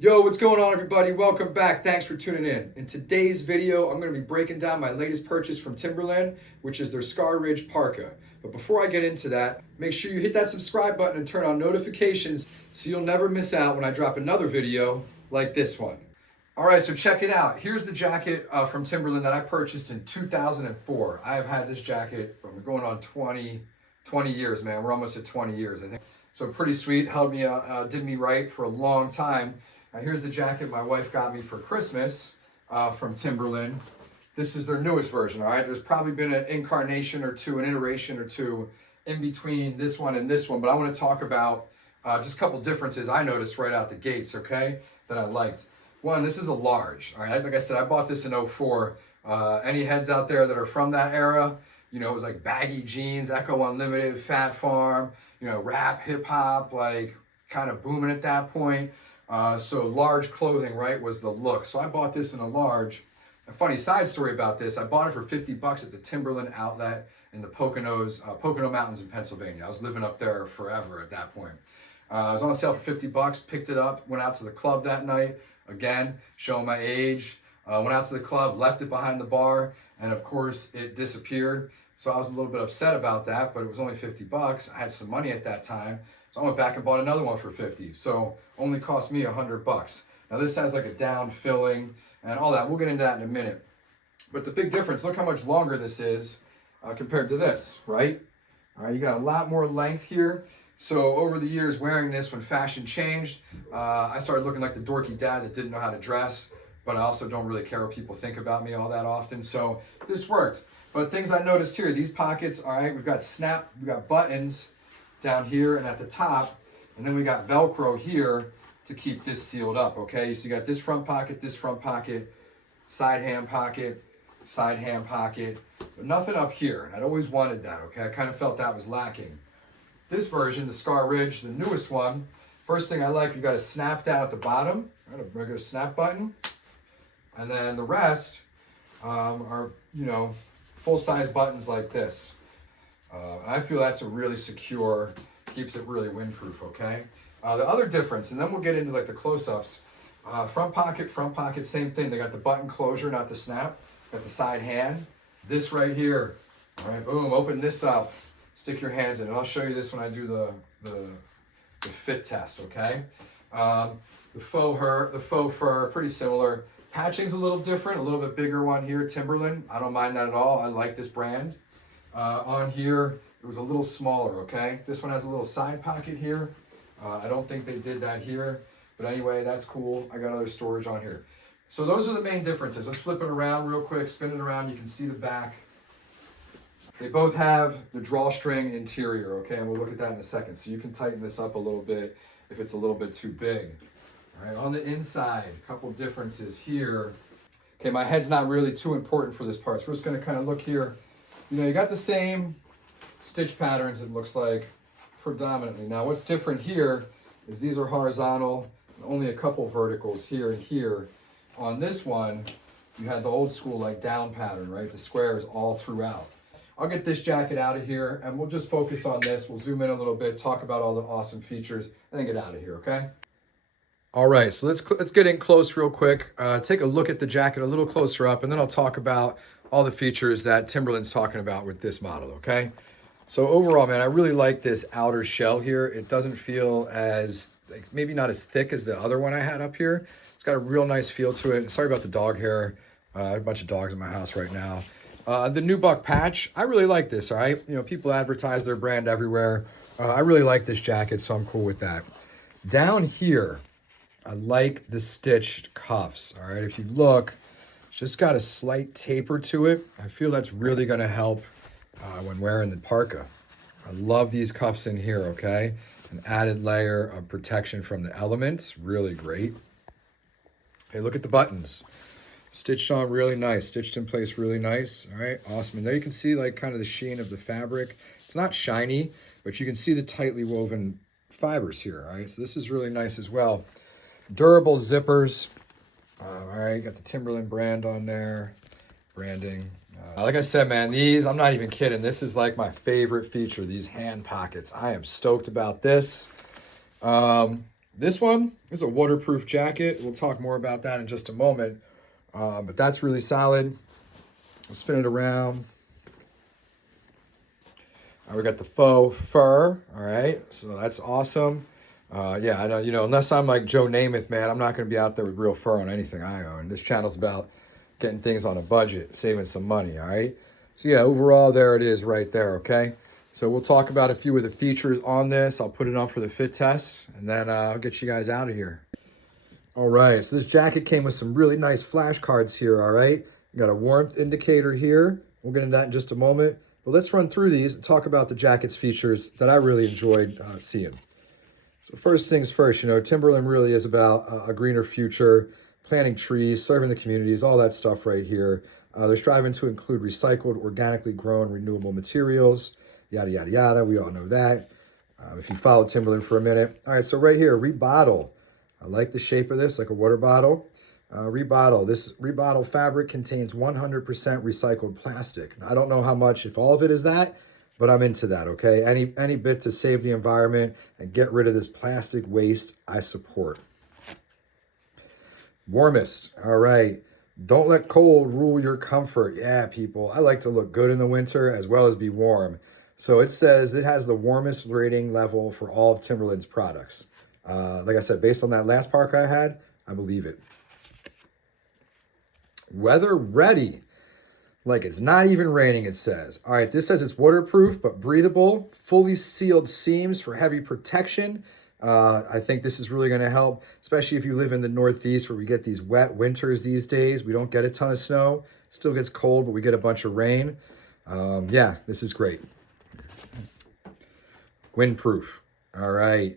Yo, what's going on, everybody? Welcome back. Thanks for tuning in. In today's video, I'm going to be breaking down my latest purchase from Timberland, which is their Scar Ridge Parka. But before I get into that, make sure you hit that subscribe button and turn on notifications so you'll never miss out when I drop another video like this one. All right, so check it out. Here's the jacket from Timberland that I purchased in 2004. I have had this jacket, I'm going on 20 years, man. We're almost at 20 years, I think. So pretty sweet, did me right for a long time. Now here's the jacket my wife got me for Christmas from Timberland. This is their newest version, all right? There's probably been an incarnation or two, an iteration or two in between this one and this one, but I want to talk about just a couple differences I noticed right out the gates, okay, that I liked. One, this is a large, all right? Like I said, I bought this in 04. Any heads out there that are from that era, you know, it was like baggy jeans, Echo Unlimited, Fat Farm, you know, rap, hip hop, like kind of booming at that point. So large clothing, right, was the look. So I bought this in a large. A funny side story about this, I bought it for 50 bucks at the Timberland outlet in the Pocono Mountains in Pennsylvania. I was living up there forever at that point. It was on sale for 50 bucks, picked it up, went out to the club that night. Again, showing my age. Went out to the club, left it behind the bar, and of course it disappeared. So I was a little bit upset about that, but it was only 50 bucks. I had some money at that time. So I went back and bought another one for 50. So only cost me 100 bucks. Now this has like a down filling and all that. We'll get into that in a minute. But the big difference, look how much longer this is compared to this, right? All right, you got a lot more length here. So over the years wearing this, when fashion changed, I started looking like the dorky dad that didn't know how to dress, but I also don't really care what people think about me all that often. So this worked. But things I noticed here, these pockets, all right, we've got buttons down here and at the top, and then we got Velcro here to keep this sealed up, okay? So you got this front pocket, side hand pocket, but nothing up here. And I'd always wanted that, okay? I kind of felt that was lacking. This version, the Scar Ridge, the newest one, first thing I like, you got a snap down at the bottom, right, a regular snap button, and then the rest are, you know, full-size buttons like this. I feel that's a really secure, keeps it really windproof, okay? The other difference, and then we'll get into like the close-ups, front pocket, same thing. They got the button closure, not the snap. Got the side hand. This right here, all right, boom, open this up, stick your hands in, and I'll show you this when I do the fit test, okay? The faux fur, pretty similar. Patching's a little different, a little bit bigger one here, Timberland. I don't mind that at all. I like this brand. On here, it was a little smaller, okay? This one has a little side pocket here. I don't think they did that here, but anyway, that's cool. I got other storage on here. So those are the main differences. Let's flip it around real quick, spin it around. You can see the back. They both have the drawstring interior, okay? And we'll look at that in a second. So you can tighten this up a little bit if it's a little bit too big. All right, on the inside, a couple differences here. Okay, my head's not really too important for this part, so we're just gonna kind of look here. You know, you got the same stitch patterns, it looks like, predominantly. Now, what's different here is these are horizontal, and only a couple verticals here and here. On this one, you had the old school like down pattern, right? The square is all throughout. I'll get this jacket out of here, and we'll just focus on this. We'll zoom in a little bit, talk about all the awesome features, and then get out of here, okay? All right, so let's get in close real quick. Take a look at the jacket a little closer up, and then I'll talk about all the features that Timberland's talking about with this model, okay? So overall, man, I really like this outer shell here. It doesn't feel as, like, maybe not as thick as the other one I had up here. It's got a real nice feel to it. Sorry about the dog hair. I have a bunch of dogs in my house right now. The nubuck patch, I really like this, all right? You know, people advertise their brand everywhere. I really like this jacket, so I'm cool with that. Down here, I like the stitched cuffs, all right? If you look, it's just got a slight taper to it. I feel that's really gonna help when wearing the parka. I love these cuffs in here, okay? An added layer of protection from the elements, really great. Hey, look at the buttons. Stitched on really nice, stitched in place really nice, all right? Awesome, and there you can see like kind of the sheen of the fabric. It's not shiny, but you can see the tightly woven fibers here, all right? So this is really nice as well. Durable zippers. All right, got the Timberland brand on there, branding. Like I said, man, these, I'm not even kidding. This is like my favorite feature, these hand pockets. I am stoked about this. This one is a waterproof jacket. We'll talk more about that in just a moment. But that's really solid. We'll spin it around. We got the faux fur, all right? So that's awesome. Yeah, I know, you know, unless I'm like Joe Namath, man, I'm not going to be out there with real fur on anything I own. This channel's about getting things on a budget, saving some money, all right? So yeah, overall, there it is right there, okay? So we'll talk about a few of the features on this. I'll put it on for the fit test, and then I'll get you guys out of here. All right, so this jacket came with some really nice flashcards here, all right? You got a warmth indicator here. We'll get into that in just a moment. But let's run through these and talk about the jacket's features that I really enjoyed seeing. So first things first, you know, Timberland really is about a greener future, planting trees, serving the communities, all that stuff right here. They're striving to include recycled, organically grown, renewable materials, yada, yada, yada. We all know that. If you follow Timberland for a minute. All right, so right here, rebottle. I like the shape of this, like a water bottle. Rebottle. This rebottle fabric contains 100% recycled plastic. I don't know how much, if all of it is that, but I'm into that, okay? Any bit to save the environment and get rid of this plastic waste, I support. Warmest. All right. Don't let cold rule your comfort. Yeah, people. I like to look good in the winter as well as be warm. So it says it has the warmest rating level for all of Timberland's products. Like I said, based on that last parka I had, I believe it. Weather ready. Like it's not even raining, it says. All right, this says it's waterproof but breathable, fully sealed seams for heavy protection. I think this is really going to help, especially if you live in the Northeast where we get these wet winters these days. We don't get a ton of snow. Still gets cold, but we get a bunch of rain. Yeah, this is great. Windproof. All right.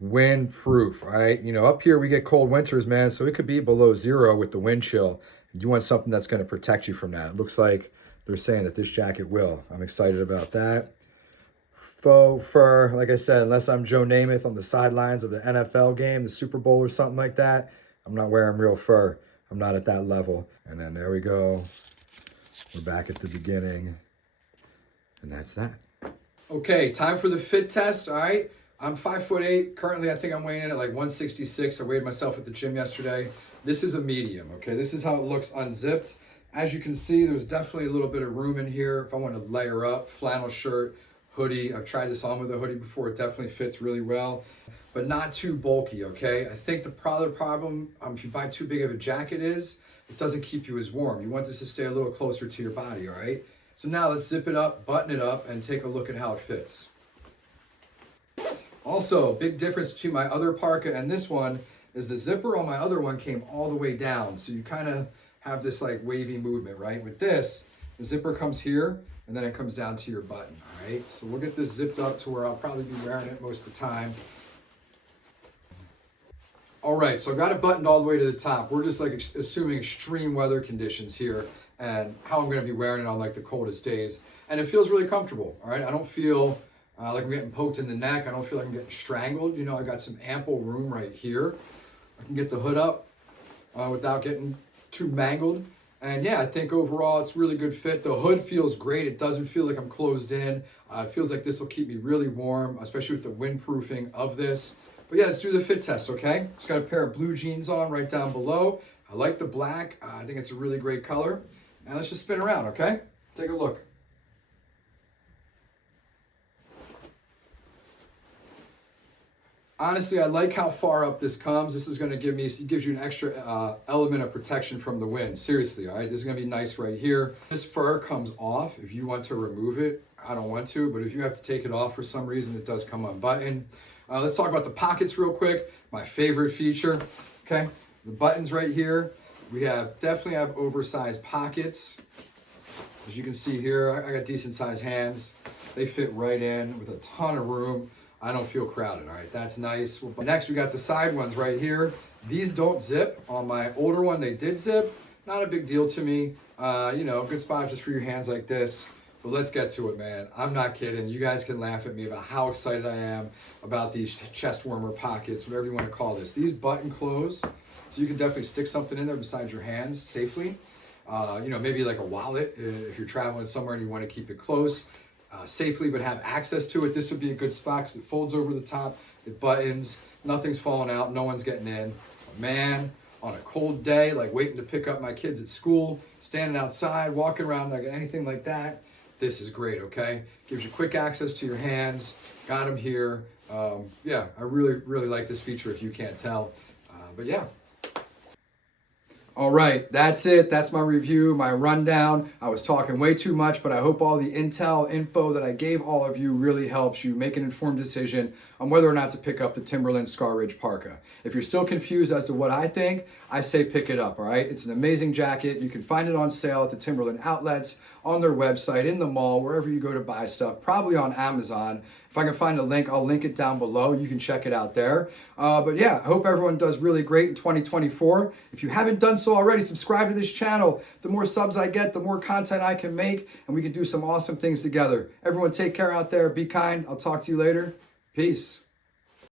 Windproof. All right. You know, up here we get cold winters, man, so it could be below zero with the wind chill. You want something that's going to protect you from that. It looks like they're saying that this jacket will. I'm excited about that. Faux fur, like I said, unless I'm Joe Namath on the sidelines of the NFL game, the Super Bowl or something like that, I'm not wearing real fur. I'm not at that level. And then there we go. We're back at the beginning. And that's that. Okay, time for the fit test, all right? I'm 5'8". Currently, I think I'm weighing in at like 166. I weighed myself at the gym yesterday. This is a medium, okay? This is how it looks unzipped. As you can see, there's definitely a little bit of room in here if I want to layer up. Flannel shirt, hoodie. I've tried this on with a hoodie before. It definitely fits really well, but not too bulky, okay? I think the problem, if you buy too big of a jacket is, it doesn't keep you as warm. You want this to stay a little closer to your body, all right? So now let's zip it up, button it up, and take a look at how it fits. Also, big difference between my other parka and this one is the zipper on my other one came all the way down. So you kind of have this like wavy movement, right? With this, the zipper comes here and then it comes down to your button, all right? So we'll get this zipped up to where I'll probably be wearing it most of the time. All right, so I got it buttoned all the way to the top. We're just like assuming extreme weather conditions here and how I'm gonna be wearing it on like the coldest days. And it feels really comfortable, all right? I don't feel like I'm getting poked in the neck. I don't feel like I'm getting strangled. You know, I got some ample room right here. I can get the hood up without getting too mangled. And yeah, I think overall it's really good fit. The hood feels great. It doesn't feel like I'm closed in. It feels like this will keep me really warm, especially with the windproofing of this. But yeah, let's do the fit test, okay? Just got a pair of blue jeans on right down below. I like the black. I think it's a really great color. And let's just spin around, okay? Take a look. Honestly, I like how far up this comes. This is going to gives you an extra element of protection from the wind. Seriously, all right? This is going to be nice right here. This fur comes off if you want to remove it. I don't want to, but if you have to take it off for some reason, it does come unbuttoned. Let's talk about the pockets real quick. My favorite feature, okay? The buttons right here. We definitely have oversized pockets. As you can see here, I got decent sized hands. They fit right in with a ton of room. I don't feel crowded, all right? That's nice. Next, we got the side ones right here. These don't zip. On my older one, they did zip. Not a big deal to me. You know, good spot just for your hands like this. But let's get to it, man. I'm not kidding. You guys can laugh at me about how excited I am about these chest warmer pockets, whatever you want to call this. These button close, so you can definitely stick something in there besides your hands safely. You know, maybe like a wallet if you're traveling somewhere and you want to keep it close. Safely, but have access to it. This would be a good spot because it folds over the top, it buttons, nothing's falling out, no one's getting in. But man, on a cold day, like waiting to pick up my kids at school, standing outside, walking around, like anything like that, this is great, okay? Gives you quick access to your hands, got them here. Yeah, I really like this feature if you can't tell. But yeah. All right, that's it. That's my review, my rundown. I was talking way too much, but I hope all the intel info that I gave all of you really helps you make an informed decision on whether or not to pick up the Timberland Scar Ridge Parka. If you're still confused as to what I think, I say pick it up, all right? It's an amazing jacket. You can find it on sale at the Timberland outlets, on their website, in the mall, wherever you go to buy stuff, probably on Amazon. If I can find a link, I'll link it down below. You can check it out there. But yeah, I hope everyone does really great in 2024. If you haven't done so already, subscribe to this channel. The more subs I get, the more content I can make, and we can do some awesome things together. Everyone take care out there. Be kind. I'll talk to you later. Peace.